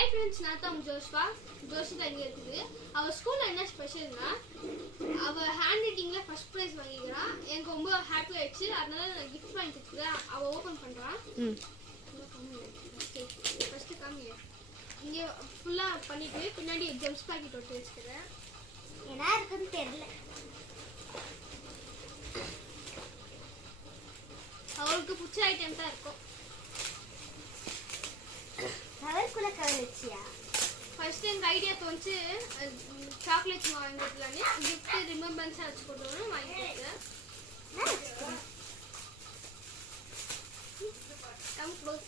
Hi friends, நான் தான் Joshua. Joshitha இங்க இருக்குது. அவ ஸ்கூல்ல என்ன ஸ்பெஷல்னா அவ ஹேண்ட் ரைட்டிங்ல ஃபர்ஸ்ட் பிரைஸ் வாங்கிக்கிறா. எனக்கு ரொம்ப ஹாப்பி ஆயிடுச்சு. அதனால நான் gift வாங்கி கொடுத்துறேன். அவ ஓபன் பண்றா. ஃபர்ஸ்ட் காமிங்க. இங்க ஃபுல்லா பண்ணிட்டு பின்னாடி ஜெம்ஸ் பாக்கெட் ஒட்டி வச்சிருக்கேன். என்ன இருக்குன்னு தெரியல. அவளுக்கு பிடிச்ச ஐட்டம் தான் இருக்கும். கவர்க்குள்ள கவர் வச்சியா? ஃபர்ஸ்ட் எனக்கு ஐடியா தோணுச்சு சாக்லேட்ஸ் வாங்கிக்கலான்னு gift ரிமெம்பரன்ஸா வச்சு கொடுத்தோம் வாங்கி கொடுத்தேன். Come close.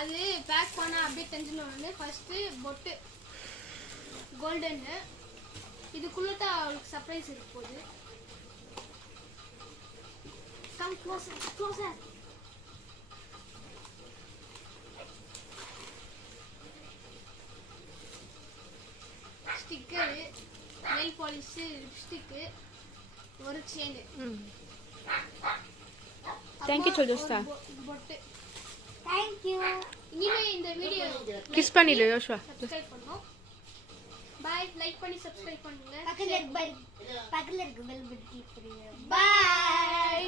அது பேக் பண்ண அப்படியே தெரிஞ்சுன்னு வந்து ஃபர்ஸ்ட் பொட்டு கோல்டன் இதுக்குள்ள தான் அவளுக்கு சர்ப்ரைஸ் இருக்க போகுது. Come closer closer. Sticker, nail polish, lipstick, ஒரு செயின். Thank you Joshua. பொட்டு. Thank you. இனிமே இந்த வீடியோ கிஸ் பண்ணிடு ஜோஷ்வா. சப்ஸ்கிரைப் பண்ணுங்க. பை, லைக் பண்ணி சப்ஸ்கிரைப் பண்ணுங்க. பக்கத்துல இருக்கு பெல் பட்டன் கிளிக் பண்ணுங்க. பை.